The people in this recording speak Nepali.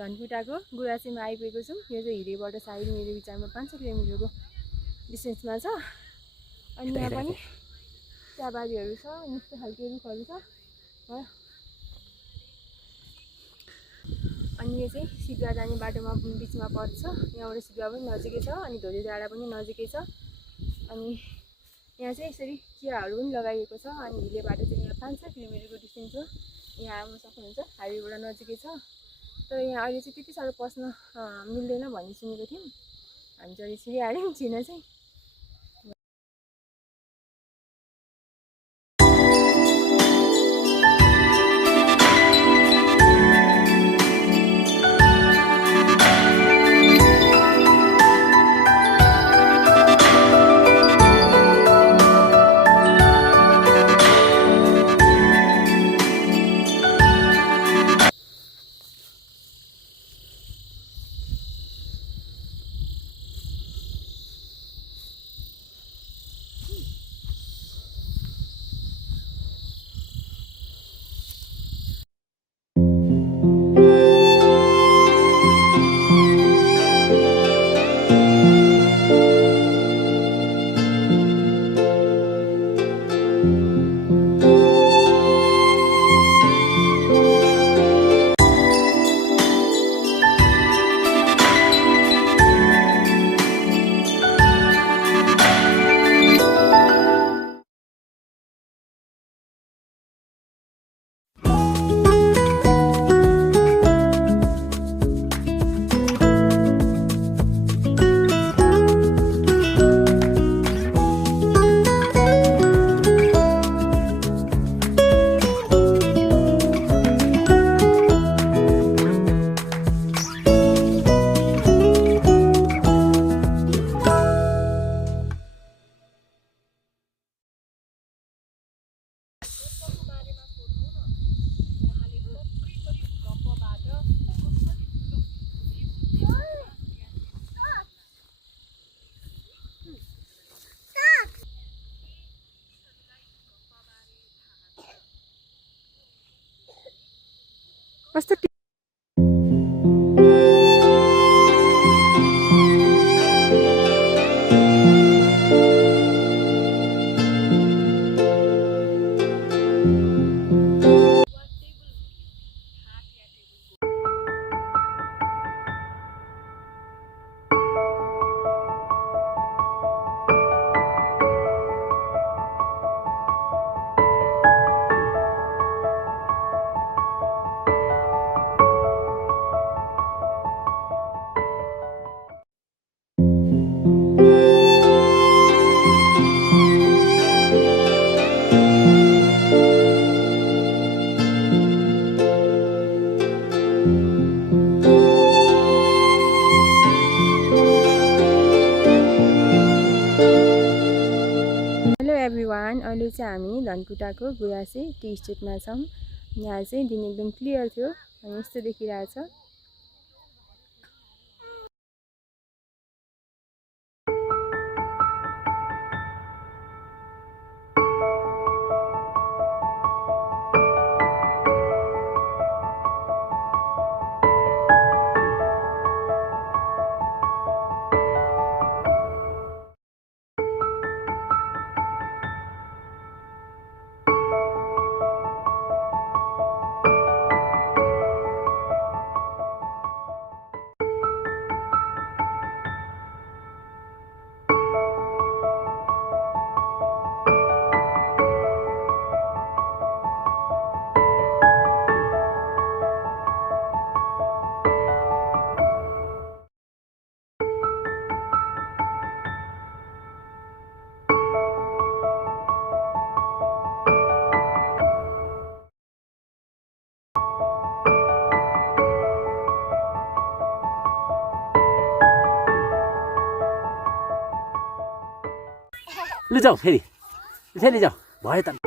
धनकुटाको गुराँसीमा आइपुगेको छु। यो चाहिँ हिरेबाट सायद मेरो विचारमा 500 किलोमिटरको डिस्टेन्समा छ। अनि यहाँ पनि चियाबारीहरू छ, अनि यस्तो खालको रुखहरू छ। अनि यो चाहिँ सिद्वा जाने बाटोमा बिचमा पर्छ। यहाँबाट सिद्वा पनि नजिकै छ, अनि धोले डाँडा पनि नजिकै छ। अनि यहाँ चाहिँ यसरी चियाहरू पनि लगाइएको छ। अनि हिले बाटो चाहिँ यहाँ 500 किलोमिटरको डिस्टेन्स हो। यहाँ आउन सक्नुहुन्छ, हाइवेबाट नजिकै छ। तर यहाँ अहिले चाहिँ त्यति साह्रो पस्न मिल्दैन भन्ने सुनेको थियौँ। हामी चाहिँ छिरिहाल्यौँ छिर्न चाहिँ। कस्तो एभ्रिवान, अहिले चाहिँ हामी धनकुटाको गुराँसी टी स्टेटमा छौँ। यहाँ चाहिँ दिन एकदम क्लियर थियो अनि यस्तो देखिरहेछ। लु जाऊ फेरि जाऊ भयो त